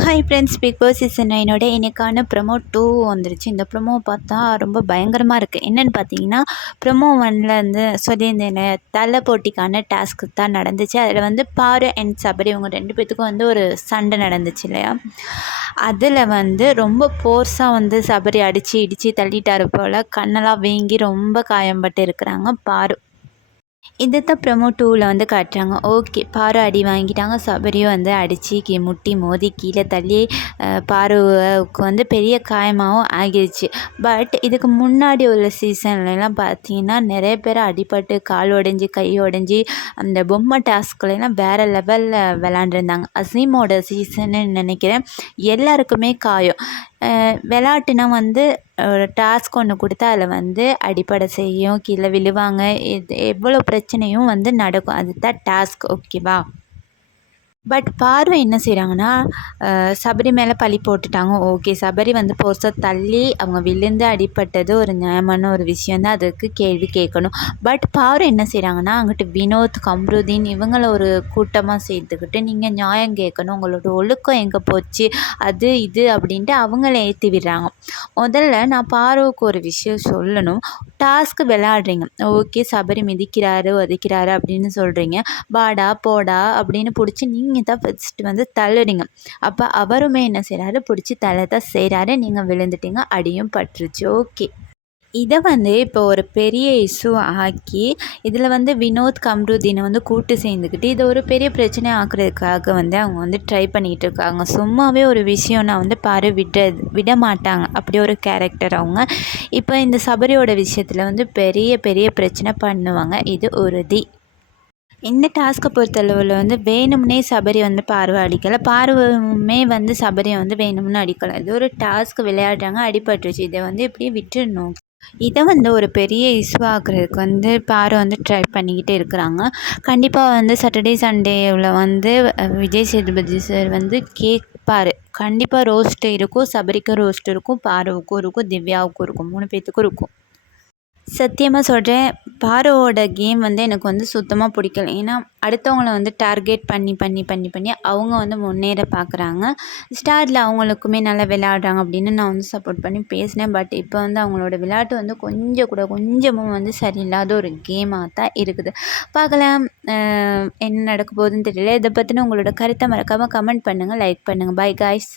Hi friends Bigg Boss season நைனோட இன்றைக்கான promo two வந்துருச்சு. இந்த ப்ரொமோ பார்த்தா ரொம்ப பயங்கரமாக இருக்குது என்னென்னு பார்த்தீங்கன்னா ப்ரொமோ ஒனில் வந்து சொல்லியிருந்தேன் தலை போட்டிக்கான டாஸ்க்கு தான் நடந்துச்சு. அதில் வந்து பாரு அண்ட் சபரி இவங்க ரெண்டு பேத்துக்கும் வந்து ஒரு சண்டை நடந்துச்சு இல்லையா? அதில் வந்து ரொம்ப ஃபோர்ஸாக வந்து சபரி அடித்து இடித்து தள்ளிட்டாரு போல் கண்ணெல்லாம் வீங்கி ரொம்ப காயம்பட்டு இருக்கிறாங்க. பாரு. இதை தான் ப்ரொமோ டூவில் வந்து காட்டுறாங்க. ஓகே பாரு அடி வாங்கிட்டாங்க. சபரியும் வந்து அடித்து கீ முட்டி மோதி கீழே தள்ளி பாருவுக்கு வந்து பெரிய காயமாகவும் ஆகிடுச்சு பட் இதுக்கு முன்னாடி உள்ள சீசன்லலாம் பார்த்தீங்கன்னா நிறைய பேர் அடிபட்டு கால் உடஞ்சி கை உடஞ்சி அந்த பொம்மை டாஸ்க்லாம் வேறு லெவலில் விளாண்டுருந்தாங்க. அசீமோட சீசன்னு நினைக்கிறேன். எல்லாருக்குமே காயம். விளாட்டுனா வந்து ஒரு டாஸ்க் ஒன்று கொடுத்தா அதில் வந்து அடிப்படை செய்யும் கீழே விழுவாங்க எது எவ்வளோ பிரச்சனையும் வந்து நடக்கும். அது தான் டாஸ்க் ஓகேவா? பட் பார்வை என்ன செய்கிறாங்கன்னா சபரி மேலே பழி போட்டுட்டாங்க. ஓகே சபரி வந்து போஸ்டர் தள்ளி அவங்க விழுந்து அடிப்பட்டது ஒரு நியாயமான ஒரு விஷயம் தான். அதுக்கு கேள்வி கேட்கணும். பட் பார்வை என்ன செய்கிறாங்கன்னா அங்கிட்டு வினோத் கம்ருதீன் இவங்கள ஒரு கூட்டமாக சேர்த்துக்கிட்டு நீங்கள் நியாயம் கேட்கணும். உங்களோட ஒழுக்கம் எங்கே போச்சு? அது இது அப்படின்ட்டு அவங்கள ஏற்றி விடுறாங்க. முதல்ல நான் பார்வைக்கு ஒரு விஷயம் சொல்லணும். டாஸ்க்கு விளாட்றீங்க ஓகே சபரி மிதிக்கிறாரு உதைக்கிறாரு அப்படின்னு சொல்கிறீங்க வாடா போடா அப்படின்னு பிடிச்சி நீங்கள் தான் ஃபஸ்ட்டு வந்து தள்ளுறீங்க. அப்போ அவருமே என்ன செய்கிறாரு பிடிச்சி தள்ள தான் செய்கிறாரு நீங்கள் விழுந்துட்டீங்க அடியும் பட்டுருச்சு. ஓகே. இதை வந்து இப்போ ஒரு பெரிய இஷ்யூ ஆக்கி இதில் வந்து வினோத் கம்ருதீனை வந்து கூட்டு சேர்ந்துக்கிட்டு இதை ஒரு பெரிய பிரச்சனை ஆக்குறதுக்காக வந்து அவங்க வந்து ட்ரை பண்ணிகிட்டு இருக்காங்க. சும்மாவே ஒரு விஷயம்னா வந்து பாரு விட விட மாட்டாங்க. அப்படி ஒரு கேரக்டர் அவங்க. இப்போ இந்த சபரியோட விஷயத்தில் வந்து பெரிய பெரிய பிரச்சனை பண்ணுவாங்க. இது உறுதி. இந்த டாஸ்க்கை பொறுத்தளவில் வந்து வேணும்னே சபரி வந்து பார்வை அடிக்கலை. பார்வையுமே வந்து சபரியை வந்து வேணும்னு அடிக்கலை. இது ஒரு டாஸ்க் விளையாடுறாங்க. அடிபட்டுருச்சு. இதை வந்து இப்படி விட்டுடணும். இதை வந்து ஒரு பெரிய இஷ்யூ ஆக்குறதுக்கு வந்து பாரு வந்து ட்ரை பண்ணிக்கிட்டே இருக்கிறாங்க. கண்டிப்பாக வந்து சாட்டர்டே சண்டேவில் வந்து விஜய் சேதுபதி சார் வந்து கேட்பார். கண்டிப்பாக ரோஸ்ட்டு இருக்கும் சபரிக்கும் ரோஸ்ட் இருக்கும் பாருவுக்கும் இருக்கும் திவ்யாவுக்கும் இருக்கும் மூணு பேர்த்துக்கும் இருக்கும். சத்தியமாக சொல்கிறேன் பாரோவோட கேம் வந்து எனக்கு வந்து சுத்தமாக பிடிக்கல. ஏன்னா அடுத்தவங்கள வந்து டார்கெட் பண்ணி பண்ணி பண்ணி பண்ணி அவங்க வந்து முன்னேற பார்க்குறாங்க ஸ்டாரில் அவங்களுக்குமே நல்லா விளையாடுறாங்க அப்படின்னு நான் வந்து சப்போர்ட் பண்ணி பேசினேன். பட் இப்போ வந்து அவங்களோட விளையாட்டு வந்து கொஞ்சம் கூட கொஞ்சமும் வந்து சரியில்லாத ஒரு கேமாக தான் இருக்குது. பார்க்கலாம் என்ன நடக்க போகுதுன்னு தெரியல. இதை பற்றின உங்களோட கருத்தை மறக்காமல் கமெண்ட் பண்ணுங்கள் லைக் பண்ணுங்கள் பை காய்ஸ்